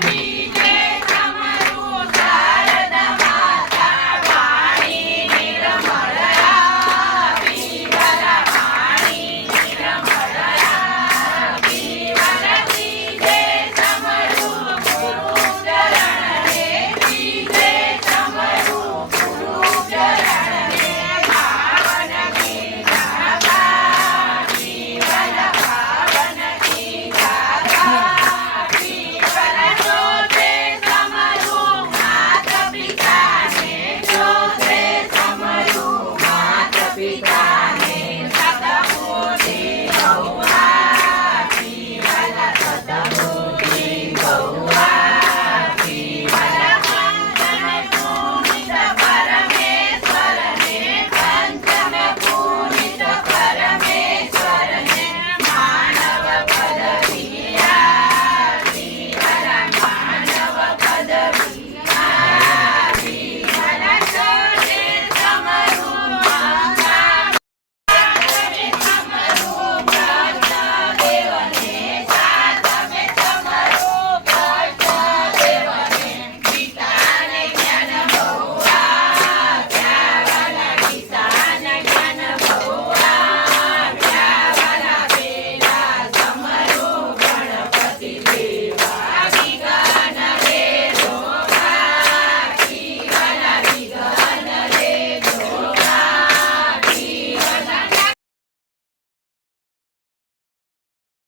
Happy Sweet.